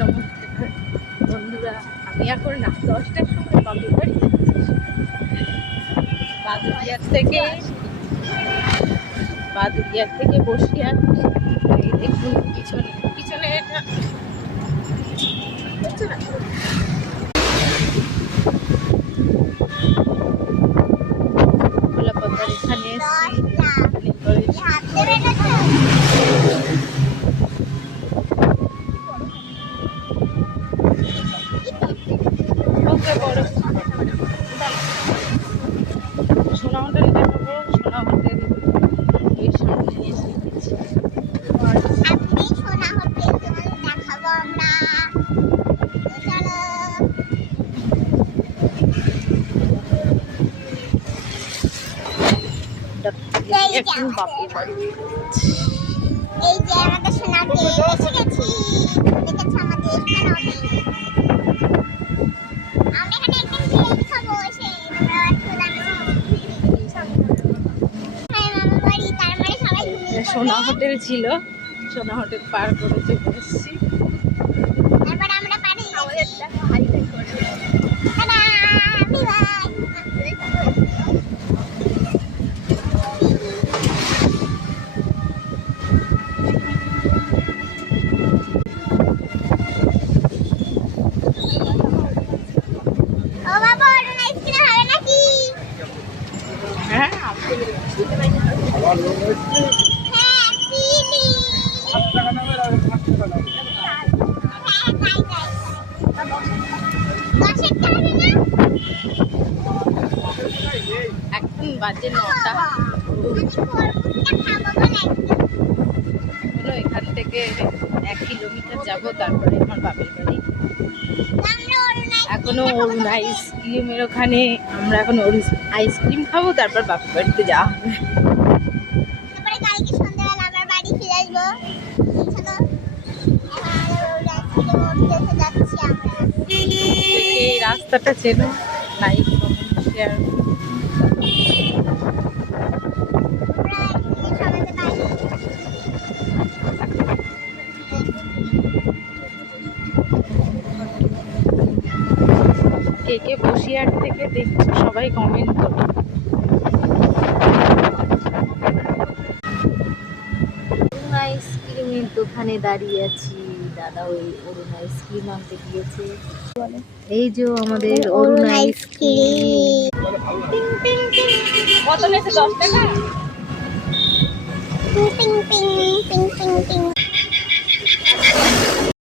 নমস্কার বন্ধুরা, আমি এখন রাত 10টার সময় বাপের বাড়ি যাচ্ছি। বাদুরিয়ার থেকে বসিরহাট। এই দেখুন পিছনে পিছনে এটা হচ্ছে না, কলাপাতার এখানে সোনা হোটেল দেখাবো। সোনা হোটেল এই সামনে এসে গেছি। এখন বাপের বাড়ি এই যে আমাদের সোনাকে এসে গেছি। দেখেছো আমাদের আমরা এখানে একদম কেক খাবো এসে। আমরা মামা বাড়ি, তার মানে সবাই সোনা হোটেল ছিল, সোনা হোটেল পার করে চলে এসেছি। এবার আমরা পারি আমাদের হাই ফাই করে টাটা বাই বাই। এখন বাজে 9টা। এখান থেকে 1 কিলোমিটার যাবো, তারপরে আমার বাপের বাড়ি। এখনো অরুণ আইসক্রিমের ওখানে আমরা এখন আইসক্রিম খাবো, তারপর বাপের বাড়িতে যাওয়া হবে। এই রাস্তাটা চেনো? Like comment share. কে কে বসিরহাট থেকে দেখছো সবাই কমেন্ট করো। আইসক্রিমের দোকানে দাঁড়িয়ে আছি, দাদা ওই অরুণ আইসক্রিম আনতে গিয়েছে। এই যে আমাদের অরুণ আইসক্রিম। কত নিয়েছে? 10 টাকা। Ping ping ping ping ping.